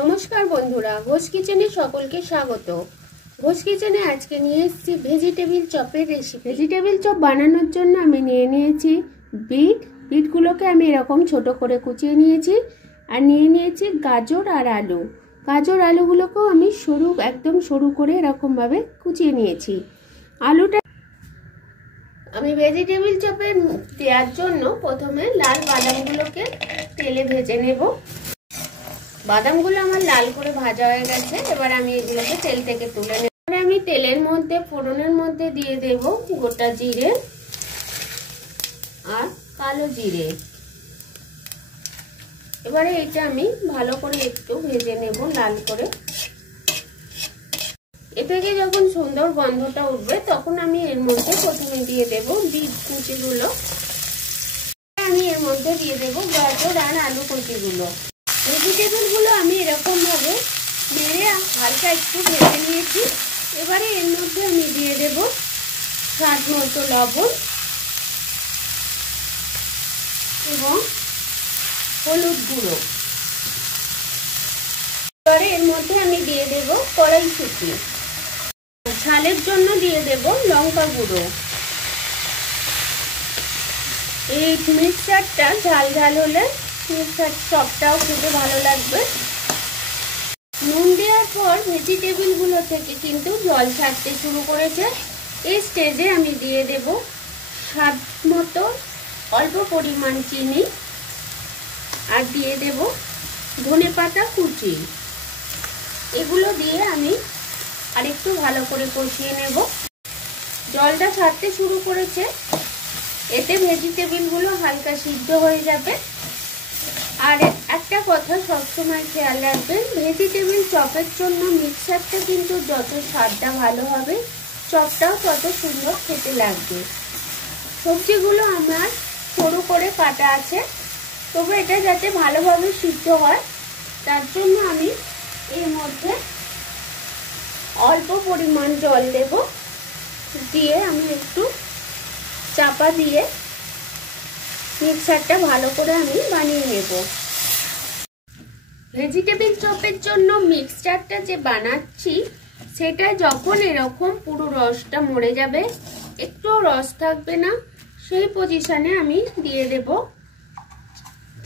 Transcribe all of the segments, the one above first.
নমস্কার বন্ধুরা, ঘোষ কিচেনে সকলকে স্বাগত। ঘোষ কিচেনে আজকে নিয়ে এসেছি ভেজিটেবিল চপের রেসিপি। ভেজিটেবিল চপ বানানোর জন্য আমি নিয়ে নিয়েছি বিটগুলোকে আমি এরকম ছোট করে কুচিয়ে নিয়েছি, আর নিয়ে নিয়েছি গাজর আর আলু। গাজর আলুগুলোকেও আমি একদম সরু করে এরকমভাবে কুচিয়ে নিয়েছি। আলুটা আমি ভেজিটেবিল চপে দেওয়ার জন্য প্রথমে লাল বাদামগুলোকে তেলে ভেজে নেব। বাদামগুলো আমার লাল করে ভাজা হয়ে গেছে, এবার আমি এগুলোকে তেল থেকে তুলে নেব। এবারে আমি তেলের মধ্যে ফোড়নের মধ্যে দিয়ে দেব গোটা জিরে আর কালো জিরে। এবারে এটা আমি ভালো করে একটু ভেজে নেব লাল করে। এ থেকে যখন সুন্দর গন্ধটা উঠবে তখন আমি এর মধ্যে প্রথমে দিয়ে দেব বিট কুচিগুলো। আমি এর মধ্যে দিয়ে দেব গাজর আর আলু কুচিগুলো। ভেজিটেবলগুলো আমি এরকম ভাবে নেড়ে হালকা একটু ভেজে নিয়েছি। এবারে এর মধ্যে আমি দিয়ে দেব স্বাদ মতো লবণ এবং হলুদ গুঁড়ো। এবারে এর মধ্যে আমি দিয়ে দেব কড়াইশুঁটি। ঝালের জন্য দিয়ে দেব লঙ্কা গুঁড়ো। এই মিক্সচারটা ঝাল ঝাল হলে মিক্সচার চপটাও খেতে ভালো লাগবে। নুন দেওয়ার পর ভেজিটেবলগুলো থেকে কিন্তু জল ছাড়তে শুরু করেছে। এই স্টেজে আমি দিয়ে দেব স্বাদ মতো অল্প পরিমাণ চিনি আর দিয়ে দেব ধনেপাতা কুচি। এগুলো দিয়ে আমি আরেকটু ভালো করে কষিয়ে নেব। জলটা ছাড়তে শুরু করেছে, এতে ভেজিটেবলগুলো হালকা সিদ্ধ হয়ে যাবে। আর একটা কথা সবসময় খেয়াল রাখবেন, ভেজিটেবল চপের জন্য মিক্সচারটা কিন্তু যত স্বাদটা ভালো হবে চপটাও তত সুন্দর খেতে লাগবে। সবজিগুলো আমার সরু করে কাটা আছে, তবে এটা যাতে ভালোভাবে সিদ্ধ হয় তার জন্য আমি এর মধ্যে অল্প পরিমাণ জল দেব। দিয়ে আমি একটু চাপা দিয়ে মিক্সচারটা ভালো করে আমি বানিয়ে নেব। ভেজিটেবল চপের জন্য মিক্সচারটা যে বানাচ্ছি সেটা যখন এরকম পুরো রসটা মরে যাবে, একটু রস থাকবে না, সেই পজিশনে আমি দিয়ে দেব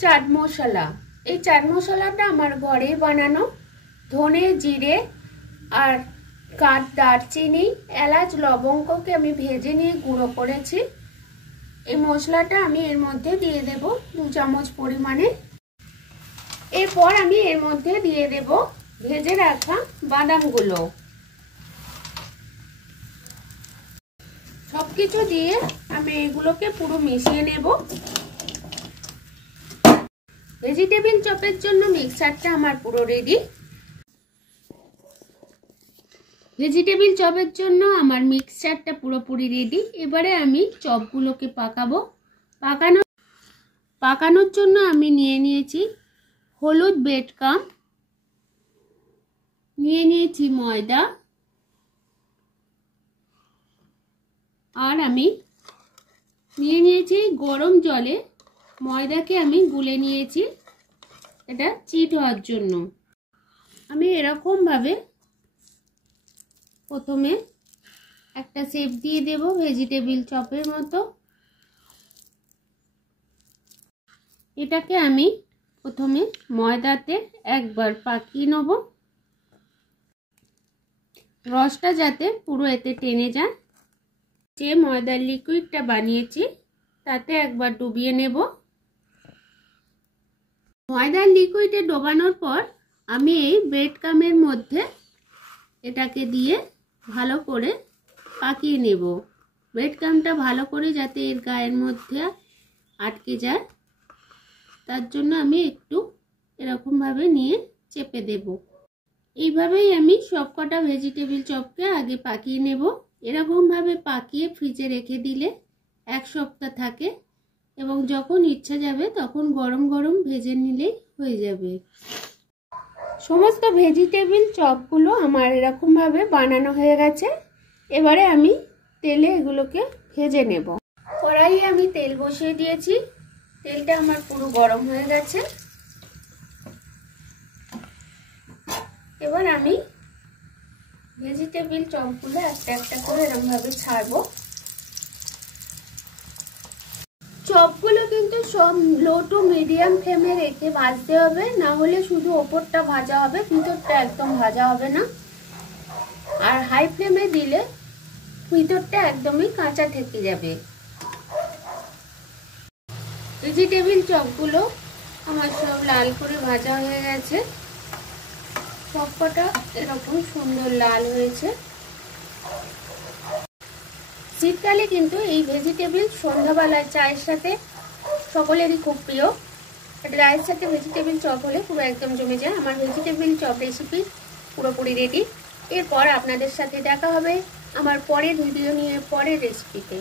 চাট মশলা। এই চাট মশলাটা আমার ঘরেই বানানো। ধনে, জিরে আর দারচিনি, এলাচ, লবঙ্গকে আমি ভেজে নিয়ে গুঁড়ো করেছি। এই মশলাটা আমি এর মধ্যে দিয়ে দেব 2 চামচ পরিমাণে। এরপর আমি এর মধ্যে দিয়ে দেব ভেজে রাখা বাদামগুলো। সবকিছু দিয়ে আমি এগুলোকে পুরো মিশিয়ে নেব। ভেজিটেবল চপের জন্য মিক্সচারটা আমার পুরো রেডি। ভেজিটেবল চপের জন্য আমার মিক্সচারটা পুরোপুরি রেডি। এবারে আমি চপগুলোকে পাকাবো। পাকানোর জন্য আমি নিয়ে নিয়েছি হলুদ বেডকাম, নিয়ে নিয়েছি ময়দা, আর আমি নিয়ে নিয়েছি গরম জলে ময়দাকে আমি গুলে নিয়েছি এটা চিট হওয়ার জন্য। আমি এরকম ভাবে প্রথমে একটা শেপ দিয়ে দেব ভেজিটেবল চপের মতো। এটাকে আমি প্রথমে ময়দাতে একবার পাকিয়ে নেব, রসটা যাতে পুরো এতে টেনে যায়। যে ময়দার লিকুইডটা বানিয়েছি তাতে একবার ডুবিয়ে নেব। ময়দার লিকুইডে ডোবানোর পর আমি এই ব্রেডক্রামের মধ্যে এটাকে দিয়ে ভালো করে পাকিয়ে নেব। ব্রেডক্রামটা ভালো করে যাতে এর গায়ের মধ্যে আটকে যায় তার জন্য আমি একটু এরকমভাবে নিয়ে চেপে দেব। এইভাবেই আমি সবকটা ভেজিটেবল চপকে আগে পাকিয়ে নেব। এরকমভাবে পাকিয়ে ফ্রিজে রেখে দিলে 1 সপ্তাহ থাকে এবং যখন ইচ্ছা যাবে তখন গরম গরম ভেজে নিলেই হয়ে যাবে। সমস্ত ভেজিটেবল চপগুলো আমার এরকমভাবে বানানো হয়ে গেছে। এবারে আমি তেলে এগুলোকে ভেজে নেব। কড়াইয়ে আমি তেল বসিয়ে দিয়েছি, তেলটা আমার পুরো গরম হয়ে গেছে। এবার আমি ভেজিটেবিল চপগুলো একটা একটা করে এরকমভাবে ছাড়বো। চপগুলো কিন্তু সব লো টু মিডিয়াম ফ্লেমে রেখে ভাজতে হবে, না হলে শুধু ওপরটা ভাজা হবে, ভিতরটা একদম ভাজা হবে না। আর হাই ফ্লেমে দিলে ভিতরটা একদমই কাঁচা থেকে যাবে। ভেজিটেবিল চপগুলো আমার সব লাল করে ভাজা হয়ে গেছে, সবকটা এরকম সুন্দর লাল হয়েছে। শীতকালে কিন্তু এই ভেজিটেবিল সন্ধ্যাবেলায় চায়ের সাথে সকলেরই খুব প্রিয়। রায়ের সাথে ভেজিটেবিল চপ হলে পুরো একদম জমে যায়। আমার ভেজিটেবিল চপ রেসিপি পুরোপুরি রেডি। এরপর আপনাদের সাথে দেখা হবে আমার পরের ভিডিও নিয়ে, পরের রেসিপিতে।